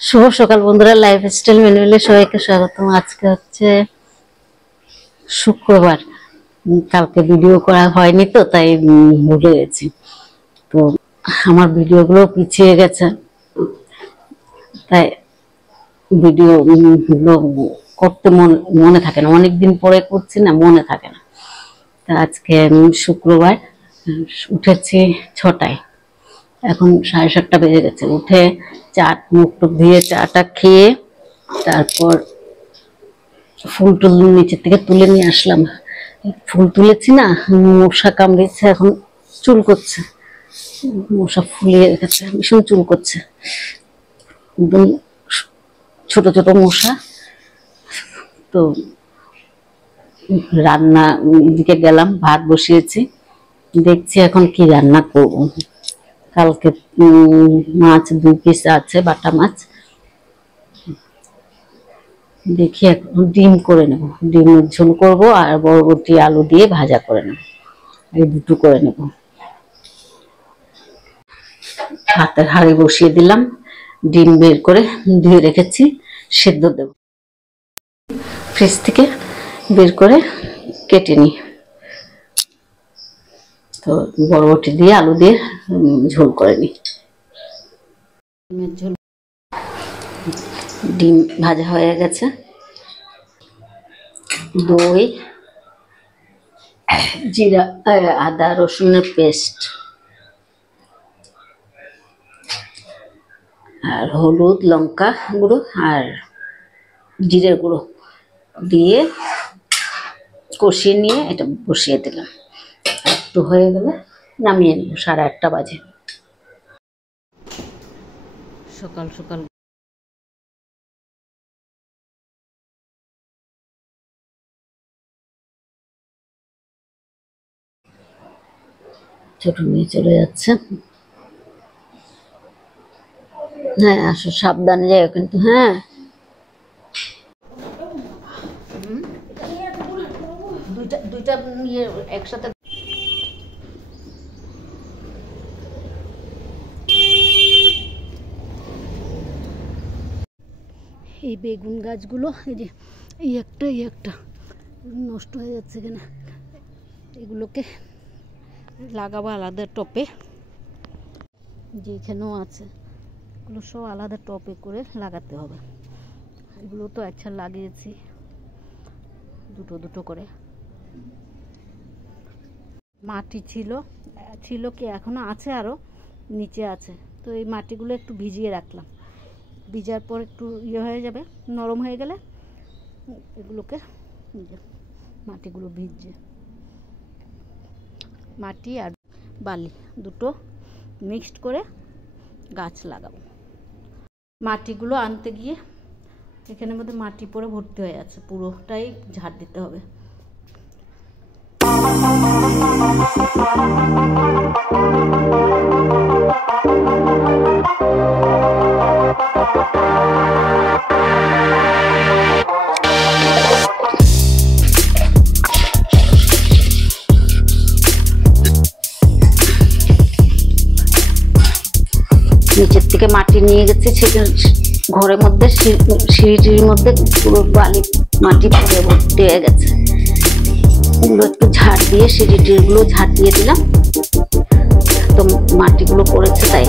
শুভ সকাল বন্ধুরা, লাইফস্টাইল ম্যানুয়ালে সবাইকে স্বাগতম। আজকে হচ্ছে শুক্রবার, কালকে ভিডিও করা হয়নি তো তাই ভুলে গেছি। তো আমার ভিডিওগুলো পিছিয়ে গেছে, তাই ভিডিও গুলো করতে মনে থাকে না, অনেকদিন পরে করছি না, মনে থাকে না। তা আজকে শুক্রবার, উঠেছি 6টায়, এখন 7:30 বেজে গেছে। উঠে চা মুখ টুক দিয়ে চাটা খেয়ে তারপর ফুল টুল নিচের থেকে তুলে নিয়ে আসলাম। ফুল তুলেছি না, মশা কামড়েছে, এখন চুল করছে, মশা ফুলিয়ে রেখেছে, ভীষণ চুল করছে, একদম ছোট ছোট মশা। তো রান্না দিকে গেলাম, ভাত বসিয়েছি, দেখছি এখন কি রান্না করব। কালকে মাছ 2 পিস আছে, বাটা মাছ। দেখি এখন ডিম করে নেব, ডিমের ঝোল করব আর বরবটি আলু দিয়ে ভাজা করে নেব, এই দুটো করে নেব। ভাতের হাঁড়ি বসিয়ে দিলাম, ডিম বের করে ধুয়ে রেখেছি, সেদ্ধ দেব। ফ্রিজ থেকে বের করে কেটে নিই। তো বরবটি দিয়ে আলু দিয়ে ঝোল করে নিই। ডিমের ঝোল, ডিম ভাজা হয়ে গেছে। দই, জিরা, আদা রসুনের পেস্ট, আর হলুদ লঙ্কা গুঁড়ো আর জিরের গুঁড়ো দিয়ে কষিয়ে নিয়ে এটা বসিয়ে দিলাম। একটু হয়ে গেলে নামিয়ে নেব। 8:30 বাজে। সকাল সকাল ছোট মেয়ে চলে যাচ্ছে। হ্যাঁ আসো, সাবধানে যাও কিন্তু। হ্যাঁ দুইটা নিয়ে একসাথে। এই বেগুন গাছগুলো, এই যে এই একটা নষ্ট হয়ে যাচ্ছে কেন, এগুলোকে লাগাবো আলাদা টপে। যেখানেও আছে এগুলো সব আলাদা টপে করে লাগাতে হবে। এগুলো তো একটা লাগিয়েছি দুটো দুটো করে। মাটি ছিল কি এখনো আছে, আরো নিচে আছে। তো এই মাটিগুলো একটু ভিজিয়ে রাখলাম, ভিজার পর একটু হয়ে যাবে, নরম হয়ে গেলে এগুলোকে, মাটিগুলো ভিজছে, মাটি আর বালি দুটো মিক্সড করে গাছ লাগাবো। মাটিগুলো আনতে গিয়ে এখানের মধ্যে মাটি পরে ভর্তি হয়ে আছে, পুরোটাই ঝাড় দিতে হবে। নিচের থেকে মাটি নিয়ে গেছে ঘরের মধ্যে, সিঁড়িটির মধ্যে পুরো বালি মাটি পরে ভর্তি হয়ে গেছে। এগুলো একটু ঝাড় দিয়ে, সিঁড়িটির গুলো ঝাড় দিয়ে দিলাম, তো মাটিগুলো পড়েছে তাই।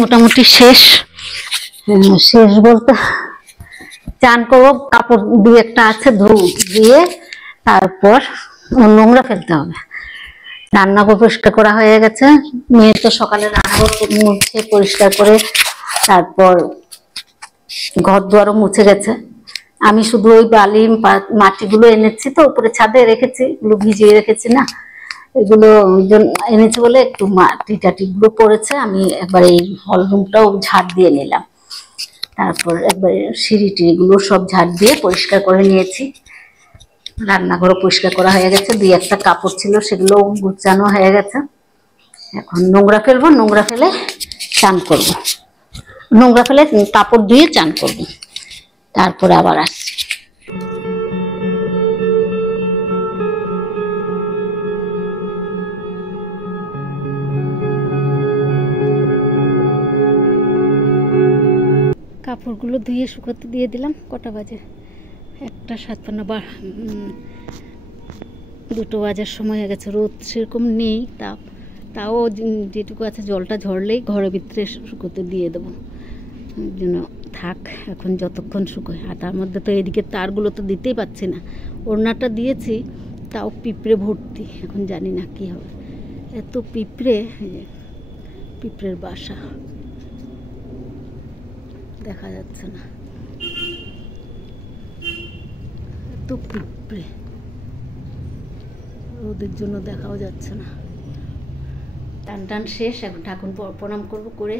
মোটামুটি শেষ বলতে, চান করবো, কাপড় 2-1টা আছে ধুয়ে, তারপর নোংরা ফেলতে হবে। রান্নাঘর পরিষ্কার করা হয়ে গেছে, মেয়ে তো সকালে রান্নাঘর মুছে পরিষ্কার করে তারপর ঘর দুয়ারও মুছে গেছে। আমি শুধু ওই বালি মাটিগুলো এনেছি তো উপরে ছাদে রেখেছি, এগুলো ভিজিয়ে রেখেছি না, এগুলো এনেছি বলে একটু মাটি টাটি গুলো পড়েছে। আমি একবার এই হল রুমটাও ঝাড় দিয়ে নিলাম, তারপর একবার সিঁড়ি টিড়িগুলো সব ঝাড় দিয়ে পরিষ্কার করে নিয়েছি। রান্নাঘরও পরিষ্কার করা হয়ে গেছে, দুই একটা কাপড় ছিল সেগুলো গুছানো হয়ে গেছে। এখন নোংরা ফেলবো, নোংরা ফেলে চান করবো, নোংরা ফেলে কাপড় ধুয়ে চান করবো, তারপরে আবার আসছি। কাপড়গুলো ধুয়ে শুকোতে দিয়ে দিলাম। কটা বাজে? 1:57 বা 2 বাজার সময় হয়ে গেছে। রোদ সেরকম নেই, তাও যেটুকু আছে জলটা ঝরলেই ঘরের ভিতরে শুকোতে দিয়ে দেবো, যেন থাক এখন যতক্ষণ শুকোয়। আর তার মধ্যে তো এদিকে তারগুলো তো দিতেই পারছি না, ওড়নাটা দিয়েছি তাও পিঁপড়ে ভর্তি। এখন জানি না কি হবে, এত পিঁপড়ে, পিঁপড়ের বাসা দেখা যাচ্ছে না, এত পিঁপড়ে, রোদের জন্য দেখাও যাচ্ছে না। টান টান শেষ, এখন ঠাকুর প্রণাম করবো, করে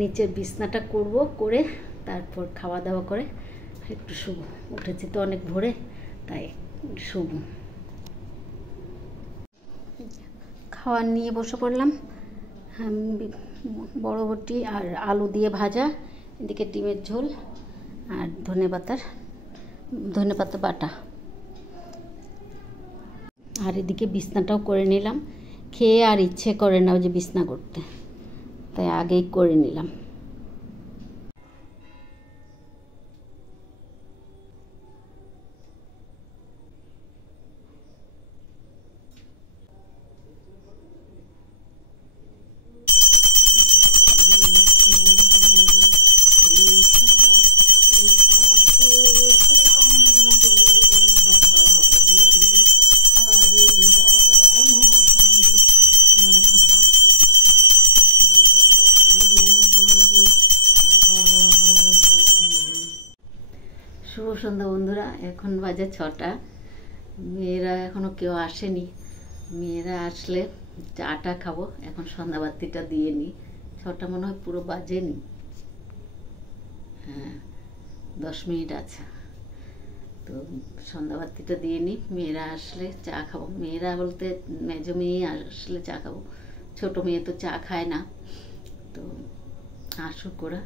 নিচের বিছনাটা করব, করে তারপর খাওয়া দাওয়া করে একটু শুভ। উঠেছি তো অনেক ভোরে, তাই শুভ। খাওয়ার নিয়ে বসে পড়লাম। বড়বটি আর আলু দিয়ে ভাজা, এদিকে ডিমের ঝোল আর ধনেপাতা বাটা, আর এদিকে বিছনাটাও করে নিলাম। খেয়ে আর ইচ্ছে করে না ওই যে বিছনা করতে, তাই আগেই করে নিলাম। শুভ সন্ধ্যা বন্ধুরা, এখন বাজে 6টা। মেয়েরা এখনো কেউ আসেনি, মেয়েরা আসলে চাটা খাবো। এখন সন্ধ্যাবাতিটা দিয়ে নিই, 6টা মনে হয় পুরো বাজেনি, হ্যাঁ 10 মিনিট আছে। তো সন্ধ্যাবাতিটা দিয়ে নিই, মেয়েরা আসলে চা খাবো। মেয়েরা বলতে মেজো মেয়ে আসলে চা খাবো, ছোট মেয়ে তো চা খায় না। তো আসুক ওরা,